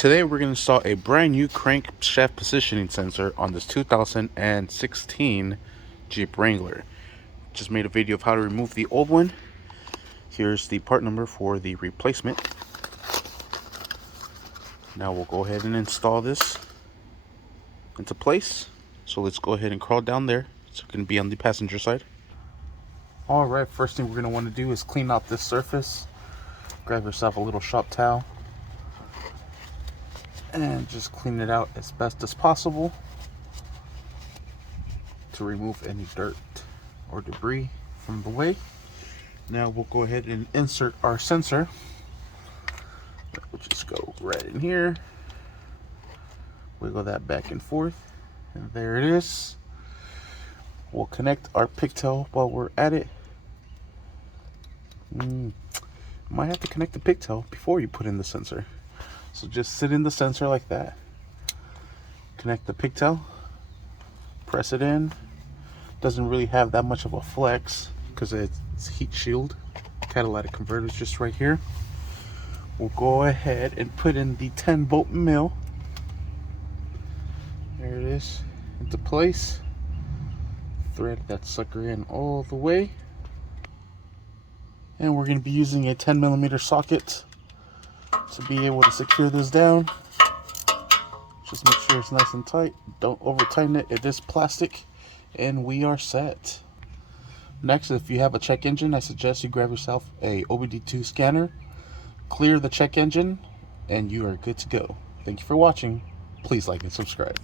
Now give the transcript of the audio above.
Today we're going to install a brand new crankshaft positioning sensor on this 2016 Jeep Wrangler. Just made a video of how to remove the old one. Here's the part number for the replacement. Now we'll go ahead and install this into place. So let's go ahead and crawl down there. It's going to be on the passenger side. Alright, first thing we're going to want to do is clean out this surface. Grab yourself a little shop towel and just clean it out as best as possible to remove any dirt or debris from the way. Now we'll go ahead and insert our sensor. We'll just go right in here, wiggle that back and forth, and there it is. We'll connect our pigtail while we're at it. Might have to connect the pigtail before you put in the sensor. So just sit in the sensor like that. Connect the pigtail. Press it in. Doesn't really have that much of a flex because it's heat shield. Catalytic converter's just right here. We'll go ahead and put in the 10-volt mill. There it is. Into place. Thread that sucker in all the way. And we're going to be using a 10mm socket to be able to secure this down. Just make sure it's nice and tight. Don't over tighten it. It is plastic, and we are set. Next, if you have a check engine, I suggest you grab yourself a OBD2 scanner, clear the check engine, and you are good to go. Thank you for watching. Please like and subscribe.